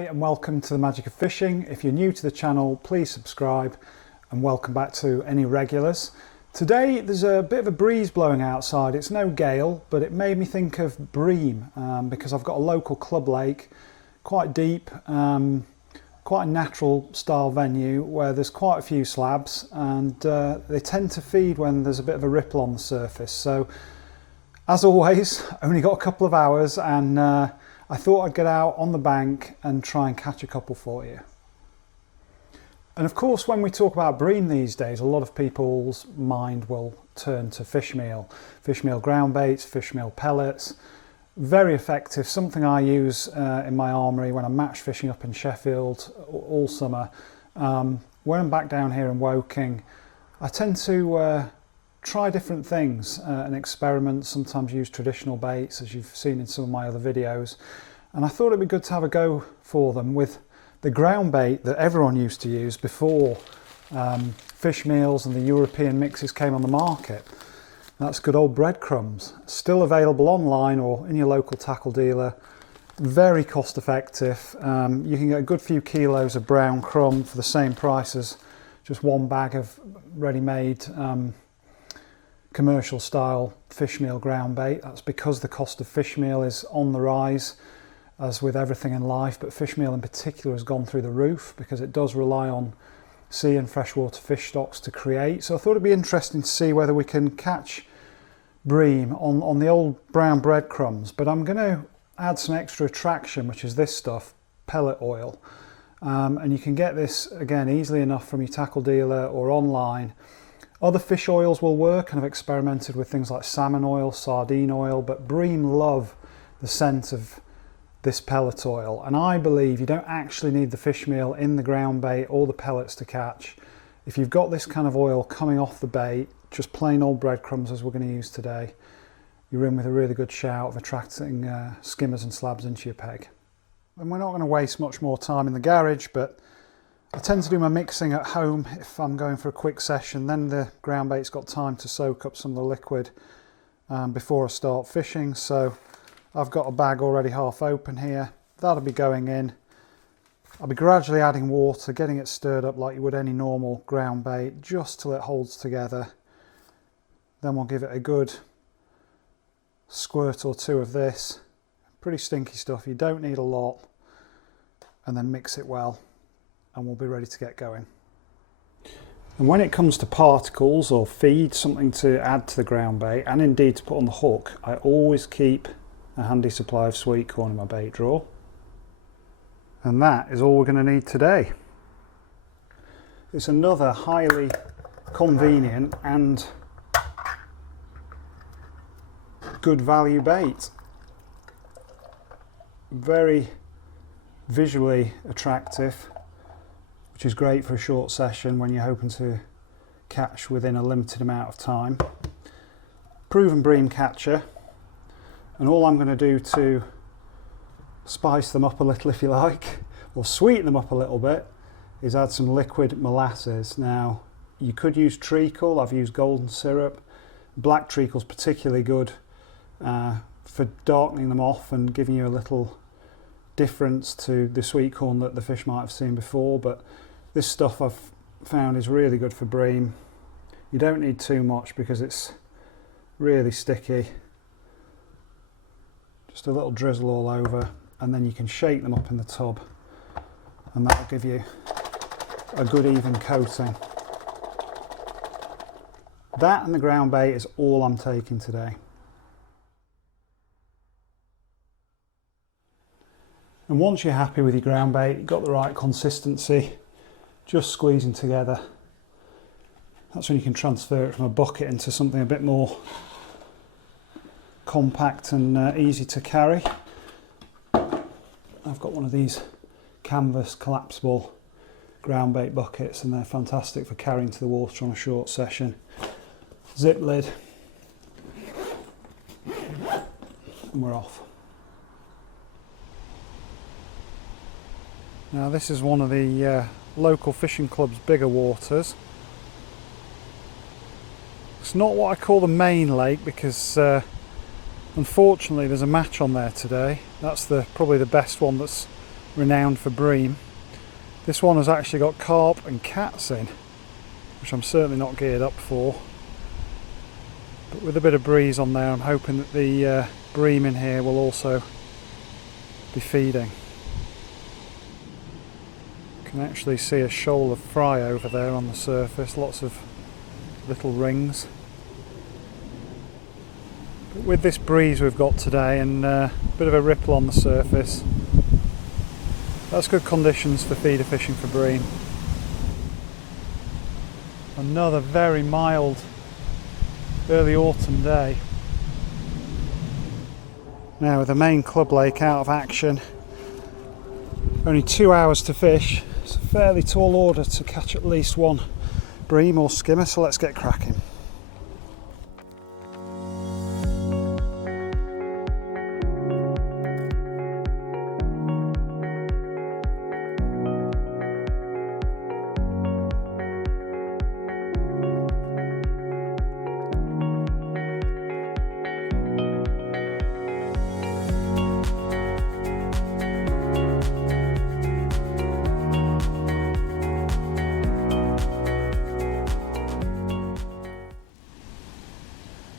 Hi and welcome to the Magic of Fishing. If you're new to the channel, please subscribe and welcome back to any regulars. Today there's a bit of a breeze blowing outside. It's no gale, but it made me think of bream because I've got a local club lake, quite deep, quite a natural style venue where there's quite a few slabs, and they tend to feed when there's a bit of a ripple on the surface. So as always, only got a couple of hours, and I thought I'd get out on the bank and try and catch a couple for you. And of course, when we talk about bream these days, a lot of people's mind will turn to fishmeal. Fishmeal ground baits, fishmeal pellets. Very effective, something I use in my armoury when I'm match fishing up in Sheffield all summer. When I'm back down here in Woking, I tend to try different things and experiment, sometimes use traditional baits, as you've seen in some of my other videos. And I thought it'd be good to have a go for them with the ground bait that everyone used to use before fish meals and the European mixes came on the market. That's good old breadcrumbs, still available online or in your local tackle dealer. Very cost effective. You can get a good few kilos of brown crumb for the same price as just one bag of ready-made commercial style fish meal ground bait. That's because the cost of fish meal is on the rise, as with everything in life, but fish meal in particular has gone through the roof because it does rely on sea and freshwater fish stocks to create. So I thought it'd be interesting to see whether we can catch bream on the old brown breadcrumbs, but I'm going to add some extra attraction, which is this stuff, pellet oil. And you can get this again easily enough from your tackle dealer or online. Other fish oils will work, and I've experimented with things like salmon oil, sardine oil, but bream love the scent of this pellet oil. And I believe you don't actually need the fish meal in the ground bait or the pellets to catch. If you've got this kind of oil coming off the bait, just plain old breadcrumbs as we're going to use today, you're in with a really good shout of attracting skimmers and slabs into your peg. And we're not going to waste much more time in the garage, but I tend to do my mixing at home if I'm going for a quick session. Then the ground bait's got time to soak up some of the liquid before I start fishing. So I've got a bag already half open here. That'll be going in. I'll be gradually adding water, getting it stirred up like you would any normal ground bait, just till it holds together. Then we'll give it a good squirt or two of this. Pretty stinky stuff, you don't need a lot. And then mix it well, and we'll be ready to get going. And when it comes to particles or feed, something to add to the ground bait, and indeed to put on the hook, I always keep a handy supply of sweetcorn in my bait drawer. And that is all we're going to need today. It's another highly convenient and good value bait. Very visually attractive, which is great for a short session when you're hoping to catch within a limited amount of time. Proven bream catcher, and all I'm going to do to spice them up a little, if you like, or sweeten them up a little bit, is add some liquid molasses. Now, you could use treacle. I've used golden syrup. Black treacle's particularly good for darkening them off and giving you a little difference to the sweet corn that the fish might have seen before, but this stuff I've found is really good for bream. You don't need too much because it's really sticky. Just a little drizzle all over, and then you can shake them up in the tub, and that'll give you a good even coating. That and the ground bait is all I'm taking today. And once you're happy with your ground bait, you've got the right consistency, just squeezing together, that's when you can transfer it from a bucket into something a bit more compact and easy to carry. I've got one of these canvas collapsible ground bait buckets, and they're fantastic for carrying to the water on a short session. Zip lid, and we're off. Now this is one of the local fishing club's bigger waters. It's not what I call the main lake because unfortunately there's a match on there today. That's probably the best one that's renowned for bream. This one has actually got carp and cats in, which I'm certainly not geared up for. But with a bit of breeze on there, I'm hoping that the bream in here will also be feeding. You can actually see a shoal of fry over there on the surface, lots of little rings. But with this breeze we've got today and a bit of a ripple on the surface, that's good conditions for feeder fishing for bream. Another very mild early autumn day. Now with the main club lake out of action, only 2 hours to fish. It's a fairly tall order to catch at least one bream or skimmer, so let's get cracking.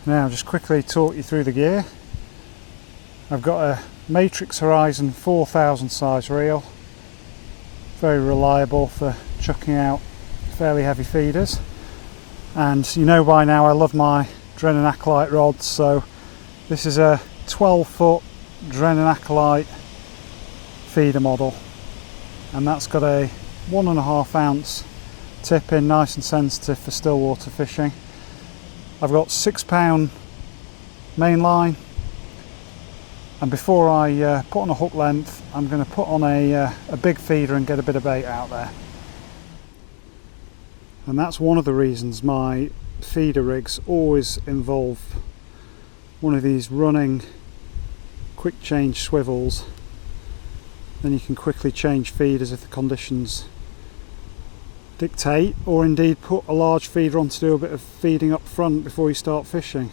Now just quickly talk you through the gear. I've got a Matrix Horizon 4000 size reel, very reliable for chucking out fairly heavy feeders, and you know by now I love my Drennan Acolyte rods, so this is a 12-foot Drennan Acolyte feeder model, and that's got a 1.5 ounce tip in, nice and sensitive for still water fishing. I've got 6 pound main line, and before I put on a hook length, I'm going to put on a big feeder and get a bit of bait out there. And that's one of the reasons my feeder rigs always involve one of these running quick change swivels. Then you can quickly change feeders if the conditions dictate, or indeed put a large feeder on to do a bit of feeding up front before you start fishing.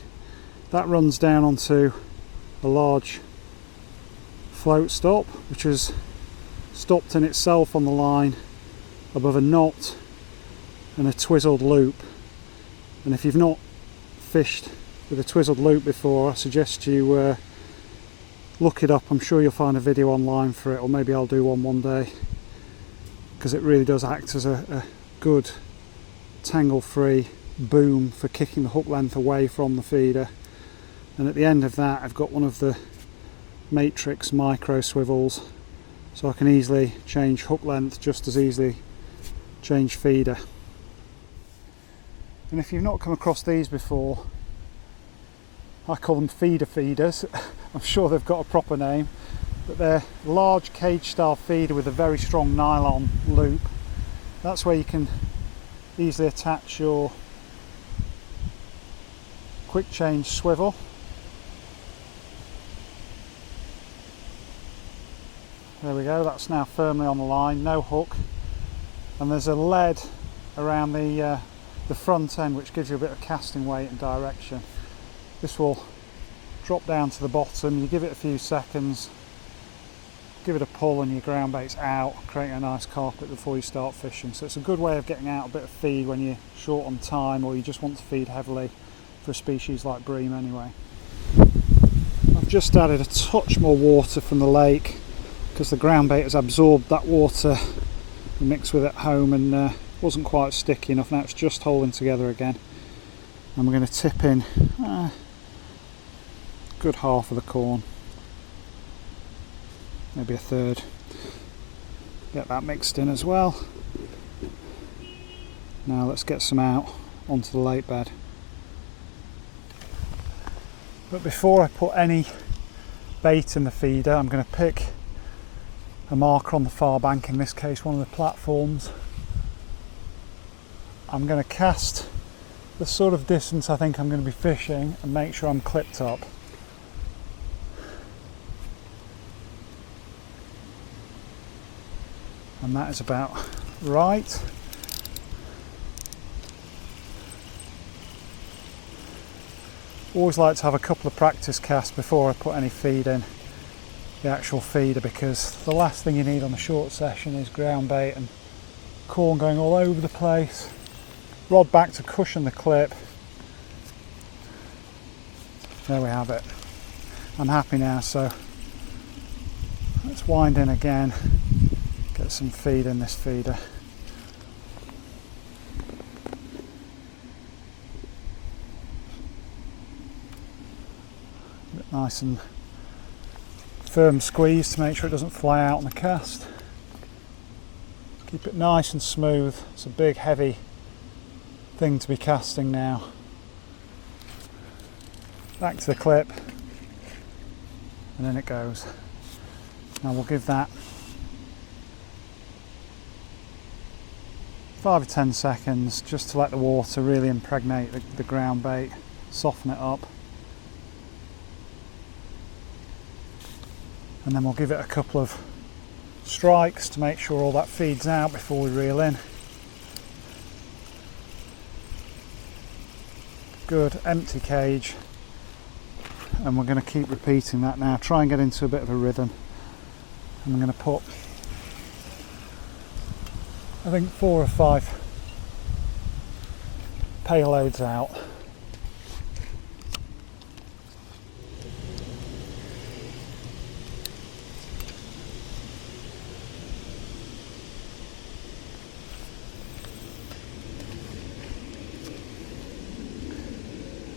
That runs down onto a large float stop, which is stopped in itself on the line above a knot and a twizzled loop. And if you've not fished with a twizzled loop before, I suggest you look it up. I'm sure you'll find a video online for it, or maybe I'll do one day, because it really does act as a good tangle-free boom for kicking the hook length away from the feeder. And at the end of that, I've got one of the Matrix micro swivels, so I can easily change hook length, just as easily change feeder. And if you've not come across these before, I call them feeder feeders. I'm sure they've got a proper name, but they're large cage style feeder with a very strong nylon loop. That's where you can easily attach your quick change swivel. There we go, that's now firmly on the line, no hook, and there's a lead around the front end which gives you a bit of casting weight and direction. This will drop down to the bottom, you give it a few seconds, give it a pull and your ground bait's out, creating a nice carpet before you start fishing. So it's a good way of getting out a bit of feed when you're short on time, or you just want to feed heavily for a species like bream anyway. I've just added a touch more water from the lake because the ground bait has absorbed that water mixed with it at home and wasn't quite sticky enough. Now it's just holding together again, and we're going to tip in a good half of the corn, maybe a third. Get that mixed in as well. Now let's get some out onto the lake bed. But before I put any bait in the feeder, I'm going to pick a marker on the far bank, in this case one of the platforms. I'm going to cast the sort of distance I think I'm going to be fishing and make sure I'm clipped up. And that is about right. Always like to have a couple of practice casts before I put any feed in, the actual feeder, because the last thing you need on a short session is ground bait and corn going all over the place. Rod back to cushion the clip. There we have it. I'm happy now, so let's wind in again, get some feed in this feeder. Nice and firm squeeze to make sure it doesn't fly out on the cast. Keep it nice and smooth. It's a big heavy thing to be casting now. Back to the clip, and in it goes. Now we'll give that 5 or 10 seconds just to let the water really impregnate the ground bait, soften it up. And then we'll give it a couple of strikes to make sure all that feeds out before we reel in. Good empty cage, and we're going to keep repeating that now. Try and get into a bit of a rhythm. And I'm going to put, I think, 4 or 5 payloads out.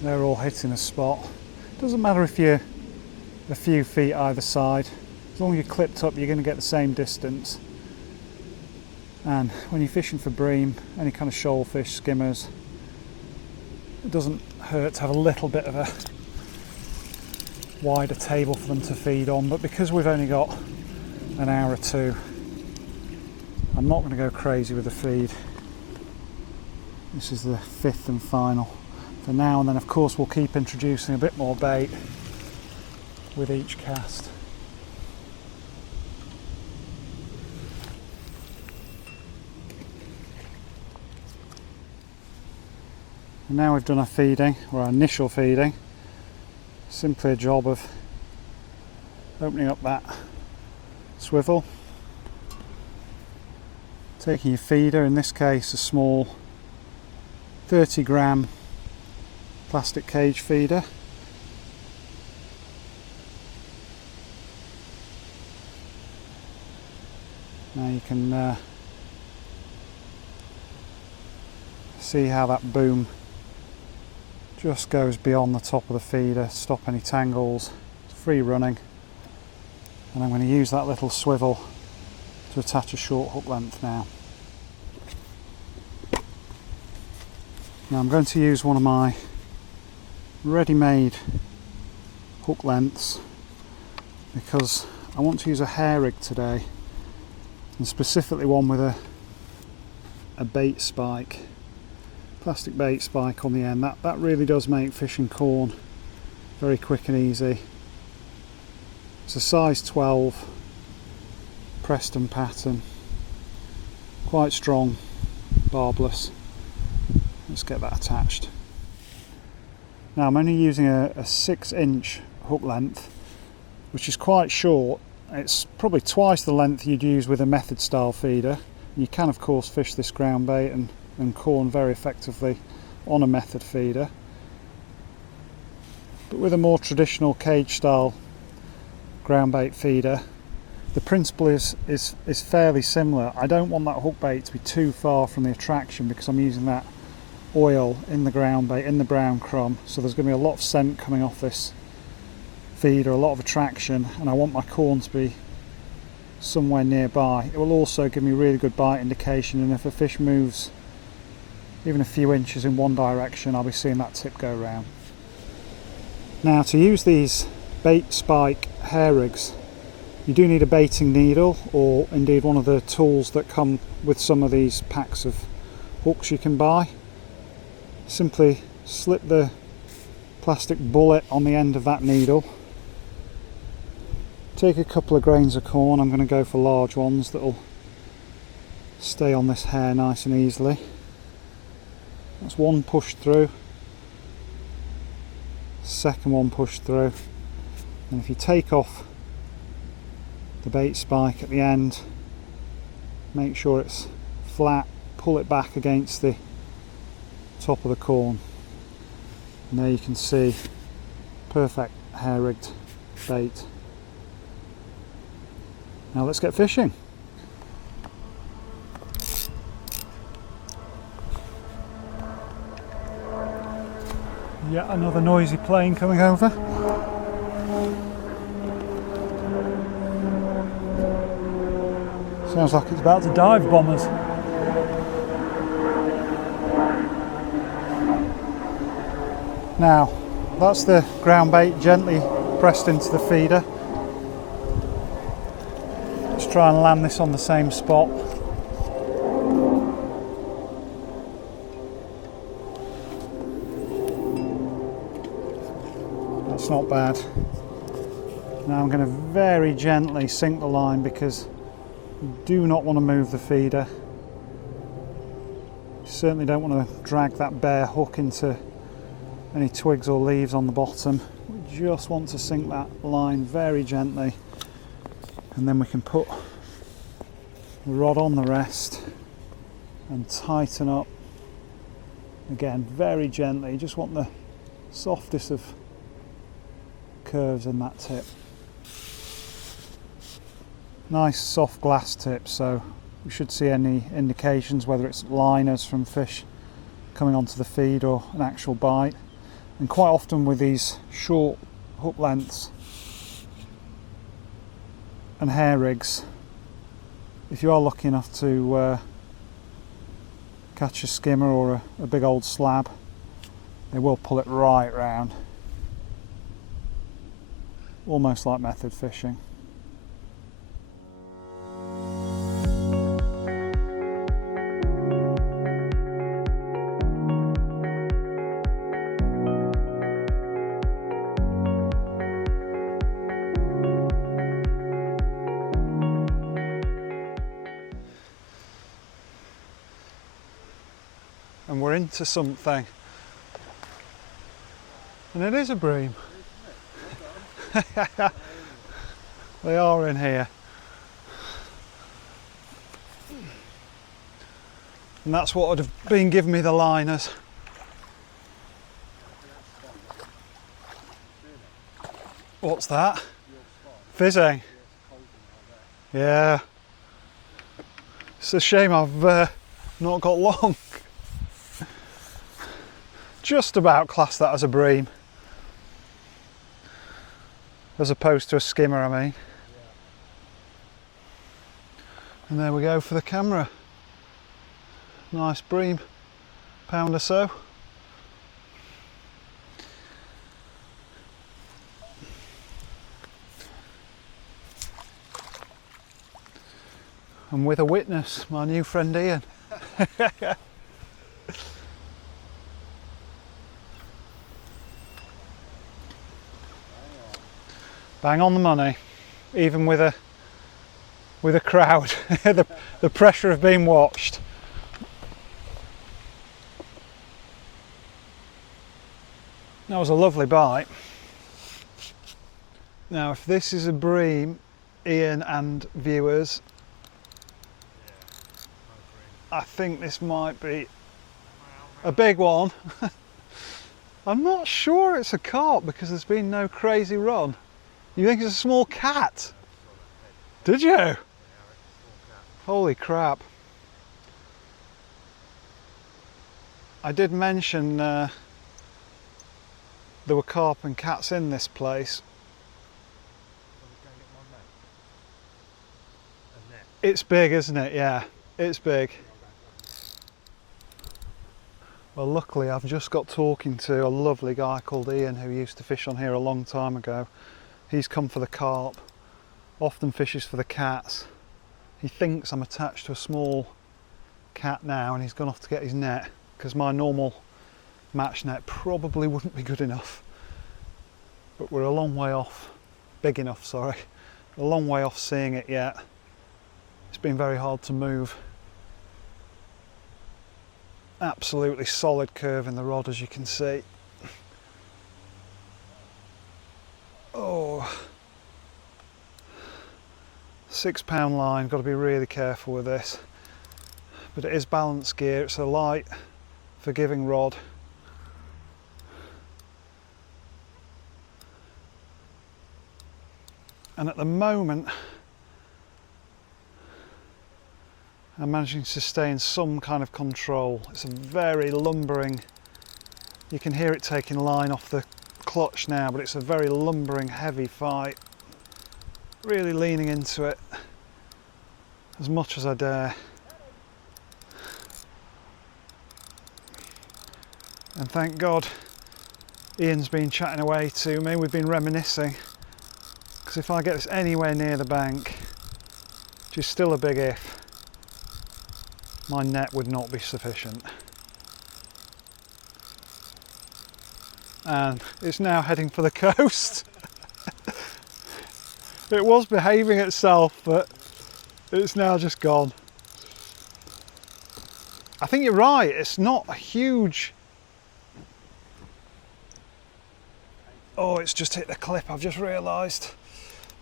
They're all hitting a spot. Doesn't matter if you're a few feet either side. As long as you're clipped up, you're going to get the same distance. And when you're fishing for bream, any kind of shoal fish, skimmers, it doesn't hurt to have a little bit of a wider table for them to feed on. But because we've only got an hour or two, I'm not going to go crazy with the feed. This is the 5th and final for now, and then of course we'll keep introducing a bit more bait with each cast. And now we've done our feeding, or our initial feeding, simply a job of opening up that swivel, taking your feeder, in this case a small 30 gram plastic cage feeder. Now you can see how that boom just goes beyond the top of the feeder, stop any tangles, it's free running. And I'm going to use that little swivel to attach a short hook length now. Now I'm going to use one of my ready-made hook lengths because I want to use a hair rig today, and specifically one with a bait spike, plastic bait spike on the end. That really does make fishing corn very quick and easy. It's a size 12 Preston pattern, quite strong, barbless. Let's get that attached. Now I'm only using a 6-inch hook length, which is quite short. It's probably twice the length you'd use with a method style feeder. You can of course fish this ground bait and corn very effectively on a method feeder, but with a more traditional cage style ground bait feeder, the principle is fairly similar. I don't want that hook bait to be too far from the attraction because I'm using that oil in the ground bait, in the breadcrumb, so there's going to be a lot of scent coming off this feeder, a lot of attraction, and I want my corn to be somewhere nearby. It will also give me really good bite indication, and if a fish moves even a few inches in one direction, I'll be seeing that tip go round. Now to use these bait spike hair rigs, you do need a baiting needle, or indeed one of the tools that come with some of these packs of hooks you can buy. Simply slip the plastic bullet on the end of that needle, take a couple of grains of corn. I'm going to go for large ones that will stay on this hair nice and easily. That's one push through, second one push through, and if you take off the bait spike at the end, make sure it's flat, pull it back against the top of the corn, and there you can see perfect hair rigged bait. Now let's get fishing. Yet another noisy plane coming over. Sounds like it's about to dive bomb us. Now, that's the ground bait gently pressed into the feeder. Let's try and land this on the same spot. That's not bad. Now I'm going to very gently sink the line because you do not want to move the feeder. You certainly don't want to drag that bare hook into any twigs or leaves on the bottom. We just want to sink that line very gently, and then we can put the rod on the rest and tighten up again very gently. You just want the softest of curves in that tip. Nice soft glass tip, so we should see any indications whether it's liners from fish coming onto the feed or an actual bite. And quite often with these short hook lengths and hair rigs, if you are lucky enough to catch a skimmer or a big old slab, they will pull it right round, almost like method fishing. And we're into something, and it is a bream. They are in here, and that's what would have been giving me the liners. What's that? Fizzing? Yeah. It's a shame I've not got long. Just about class that as a bream, as opposed to a skimmer, I mean. And there we go for the camera. Nice bream, pound or so. And with a witness, my new friend Ian. Bang on the money, even with a crowd, the pressure of being watched. That was a lovely bite. Now, if this is a bream, Ian and viewers, I think this might be a big one. I'm not sure it's a carp because there's been no crazy run. You think it's a small cat? Did you? Holy crap. I did mention there were carp and cats in this place. It's big, isn't it? Yeah, it's big. Well, luckily I've just got talking to a lovely guy called Ian who used to fish on here a long time ago. He's come for the carp, often fishes for the cats. He thinks I'm attached to a small cat now, and he's gone off to get his net because my normal match net probably wouldn't be good enough. But we're a long way off, big enough, sorry, a long way off seeing it yet. It's been very hard to move. Absolutely solid curve in the rod, as you can see. Oh, £6 line, got to be really careful with this. But it is balanced gear, it's a light, forgiving rod. And at the moment, I'm managing to sustain some kind of control. It's a very lumbering, you can hear it taking line off the clutch now, but it's a very lumbering, heavy fight. Really leaning into it as much as I dare. And thank God Ian's been chatting away to me, we've been reminiscing. Because if I get this anywhere near the bank, which is still a big if, my net would not be sufficient. And it's now heading for the coast. It was behaving itself, but it's now just gone. I think you're right, it's not a huge... Oh, it's just hit the clip, I've just realised.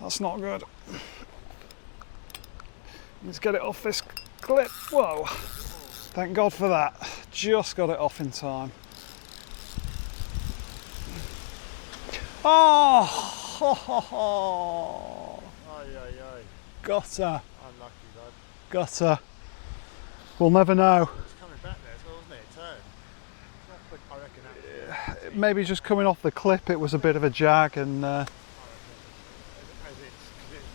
That's not good. Let's get it off this clip. Whoa, thank God for that. Just got it off in time. Oh, ho, ho, ho. Got her. Unlucky, bud. Got her. We'll never know. It's coming back there as well, wasn't it? It turned. It's not quick, I reckon. That Maybe just coming off the clip, it was a bit of a jag, and it's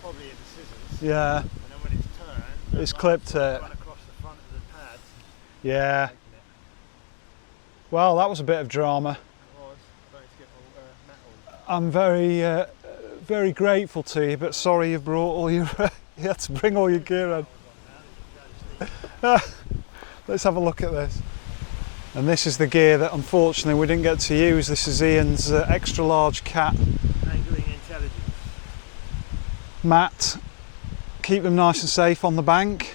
probably in the scissors. yeah, And then when it's turned, it's clipped it. run across the front of the pad. Yeah. Well, that was a bit of drama. It was. I don't get all metal. I'm very, very grateful to you, but sorry you brought all your, you had to bring all your gear in. Let's have a look at this. And this is the gear that unfortunately we didn't get to use. This is Ian's extra large cat Angling intelligence. mat. Keep them nice and safe on the bank,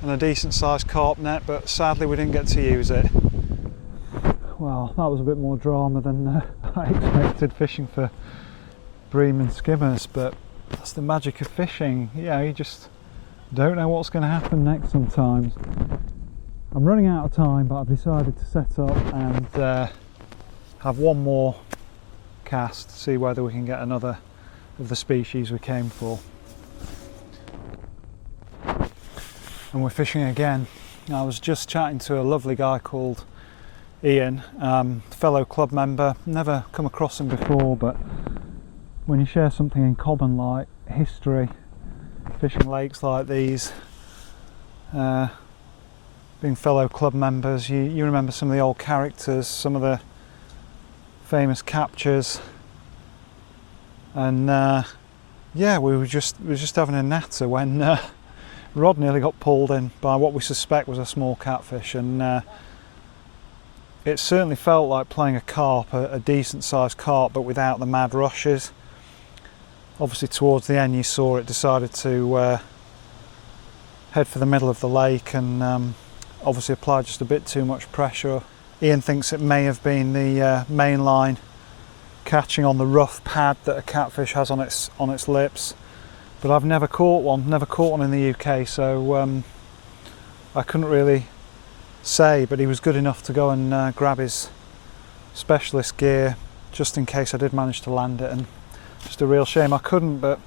and a decent sized carp net, but sadly we didn't get to use it. Well, that was a bit more drama than I expected, fishing for bream and skimmers, but that's the magic of fishing. Yeah, you just don't know what's going to happen next sometimes. I'm running out of time, but I've decided to set up and have one more cast to see whether we can get another of the species we came for. And we're fishing again. I was just chatting to a lovely guy called Ian, fellow club member. Never come across him before, but when you share something in common like history, fishing lakes like these, being fellow club members, you remember some of the old characters, some of the famous captures, and yeah, we were just having a natter when rod nearly got pulled in by what we suspect was a small catfish, and it certainly felt like playing a carp, a decent sized carp, but without the mad rushes. Obviously towards the end you saw it decided to head for the middle of the lake, and obviously applied just a bit too much pressure. Ian thinks it may have been the main line catching on the rough pad that a catfish has on its lips, but I've never caught one in the UK, so I couldn't really say, but he was good enough to go and grab his specialist gear just in case I did manage to land it, and just a real shame I couldn't, but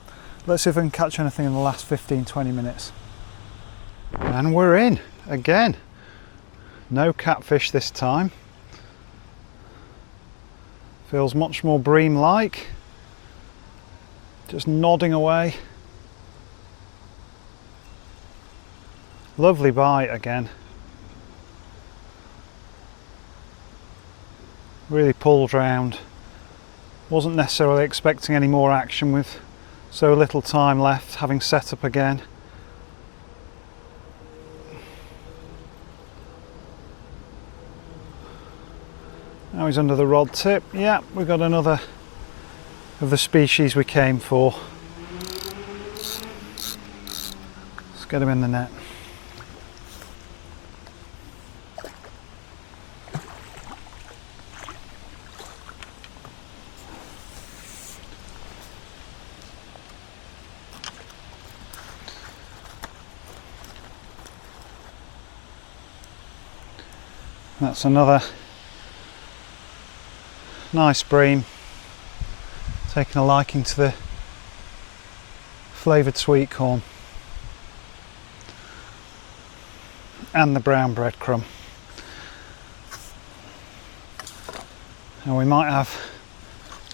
let's see if I can catch anything in the last 15-20 minutes. And we're in again. No catfish this time. Feels much more bream like. Just nodding away. Lovely bite again. Really pulled round. Wasn't necessarily expecting any more action with so little time left, having set up again. Now he's under the rod tip. Yeah, we've got another of the species we came for. Let's get him in the net. That's another nice bream, taking a liking to the flavoured sweet corn and the brown breadcrumb. And we might have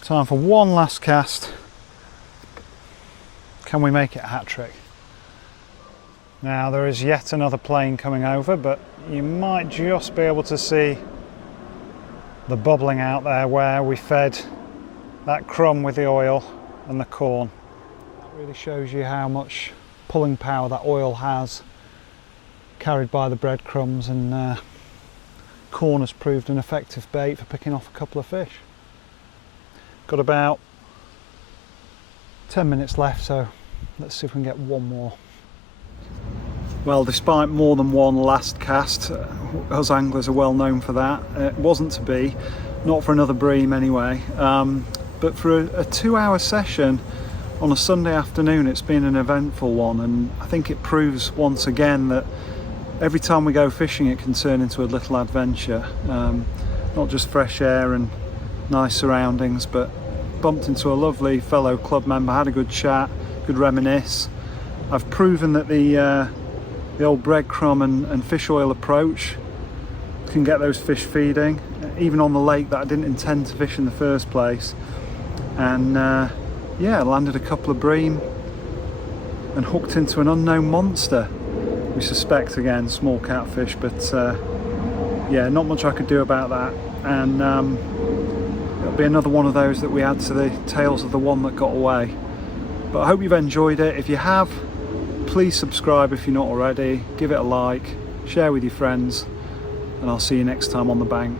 time for one last cast. Can we make it a hat trick? Now there is yet another plane coming over, but you might just be able to see the bubbling out there where we fed that crumb with the oil and the corn. That really shows you how much pulling power that oil has, carried by the breadcrumbs, and corn has proved an effective bait for picking off a couple of fish. Got about 10 minutes left, so let's see if we can get one more. Well, despite more than one last cast, us anglers are well known for that. It wasn't to be, not for another bream anyway, but for a 2-hour session on a Sunday afternoon, it's been an eventful one, and I think it proves once again that every time we go fishing it can turn into a little adventure. Not just fresh air and nice surroundings, but bumped into a lovely fellow club member, had a good chat, good reminisce. I've proven that the old breadcrumb and fish oil approach can get those fish feeding, even on the lake that I didn't intend to fish in the first place. And yeah, landed a couple of bream and hooked into an unknown monster. We suspect, again, small catfish, but yeah, not much I could do about that. And it'll be another one of those that we add to the tales of the one that got away. But I hope you've enjoyed it. If you have, please subscribe if you're not already, give it a like, share with your friends, and I'll see you next time on the bank.